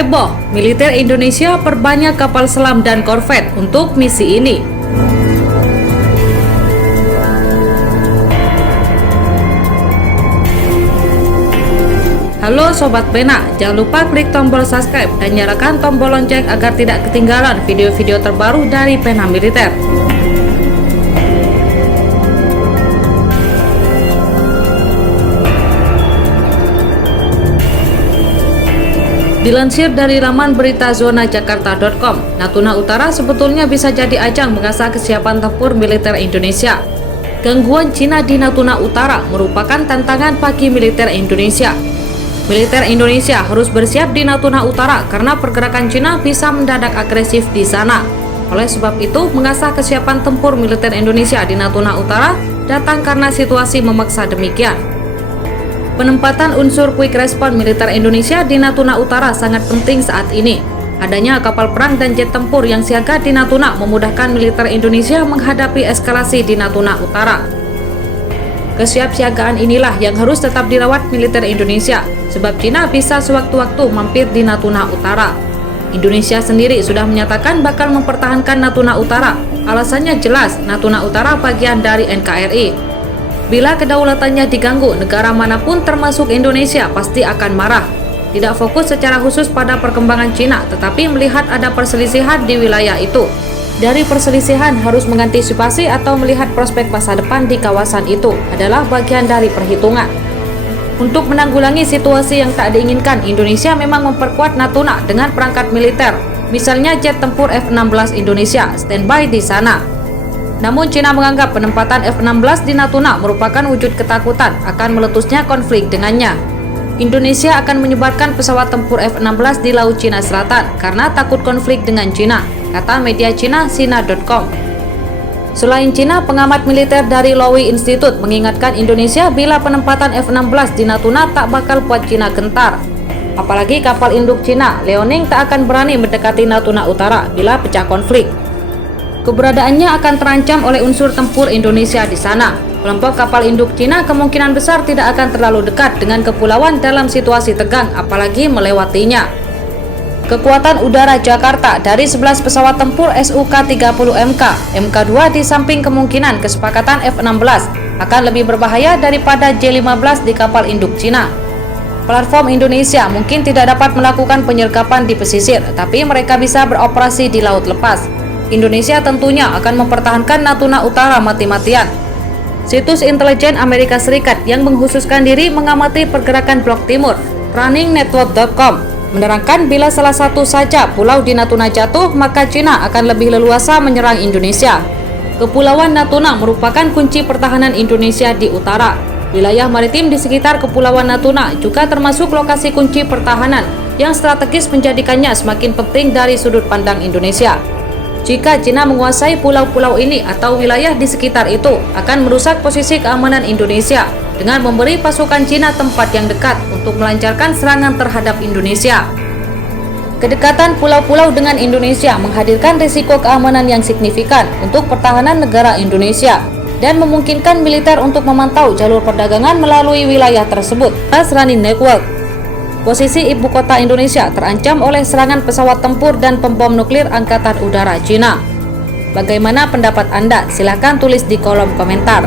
Heboh, militer Indonesia perbanyak kapal selam dan korvet untuk misi ini. Halo Sobat Pena, jangan lupa klik tombol subscribe dan nyalakan tombol lonceng agar tidak ketinggalan video-video terbaru dari Pena Militer. Dilansir dari laman berita zonajakarta.com, Natuna Utara sebetulnya bisa jadi ajang mengasah kesiapan tempur militer Indonesia. Gangguan Cina di Natuna Utara merupakan tantangan bagi militer Indonesia. Militer Indonesia harus bersiap di Natuna Utara karena pergerakan Cina bisa mendadak agresif di sana. Oleh sebab itu, mengasah kesiapan tempur militer Indonesia di Natuna Utara datang karena situasi memaksa demikian. Penempatan unsur quick response militer Indonesia di Natuna Utara sangat penting saat ini. Adanya kapal perang dan jet tempur yang siaga di Natuna memudahkan militer Indonesia menghadapi eskalasi di Natuna Utara. Kesiapsiagaan inilah yang harus tetap dirawat militer Indonesia, sebab Cina bisa sewaktu-waktu mampir di Natuna Utara. Indonesia sendiri sudah menyatakan bakal mempertahankan Natuna Utara. Alasannya jelas, Natuna Utara bagian dari NKRI. Bila kedaulatannya diganggu, negara manapun termasuk Indonesia pasti akan marah. Tidak fokus secara khusus pada perkembangan Cina, tetapi melihat ada perselisihan di wilayah itu. Dari perselisihan harus mengantisipasi atau melihat prospek masa depan di kawasan itu adalah bagian dari perhitungan. Untuk menanggulangi situasi yang tak diinginkan, Indonesia memang memperkuat Natuna dengan perangkat militer. Misalnya jet tempur F-16 Indonesia standby di sana. Namun Cina menganggap penempatan F-16 di Natuna merupakan wujud ketakutan akan meletusnya konflik dengannya. Indonesia akan menyebarkan pesawat tempur F-16 di Laut Cina Selatan karena takut konflik dengan Cina, kata media Cina Sina.com. Selain Cina, pengamat militer dari Lowy Institute mengingatkan Indonesia bila penempatan F-16 di Natuna tak bakal buat Cina gentar. Apalagi kapal induk Cina, Liaoning tak akan berani mendekati Natuna Utara bila pecah konflik. Keberadaannya akan terancam oleh unsur tempur Indonesia di sana. Kelompok kapal induk Cina kemungkinan besar tidak akan terlalu dekat dengan kepulauan dalam situasi tegang, apalagi melewatinya. Kekuatan udara Jakarta dari 11 pesawat tempur Su-30MK, Mk2 di samping kemungkinan kesepakatan F-16 akan lebih berbahaya daripada J-15 di kapal induk Cina. Platform Indonesia mungkin tidak dapat melakukan penyergapan di pesisir, tapi mereka bisa beroperasi di laut lepas. Indonesia tentunya akan mempertahankan Natuna Utara mati-matian. Situs intelijen Amerika Serikat yang mengkhususkan diri mengamati pergerakan Blok Timur, runningnetwork.com, menerangkan bila salah satu saja pulau di Natuna jatuh, maka Cina akan lebih leluasa menyerang Indonesia. Kepulauan Natuna merupakan kunci pertahanan Indonesia di utara. Wilayah maritim di sekitar Kepulauan Natuna juga termasuk lokasi kunci pertahanan yang strategis menjadikannya semakin penting dari sudut pandang Indonesia. Jika Cina menguasai pulau-pulau ini atau wilayah di sekitar itu, akan merusak posisi keamanan Indonesia dengan memberi pasukan Cina tempat yang dekat untuk melancarkan serangan terhadap Indonesia. Kedekatan pulau-pulau dengan Indonesia menghadirkan risiko keamanan yang signifikan untuk pertahanan negara Indonesia dan memungkinkan militer untuk memantau jalur perdagangan melalui wilayah tersebut. Running Network. Posisi ibu kota Indonesia terancam oleh serangan pesawat tempur dan pembom nuklir Angkatan Udara Cina. Bagaimana pendapat Anda? Silahkan tulis di kolom komentar.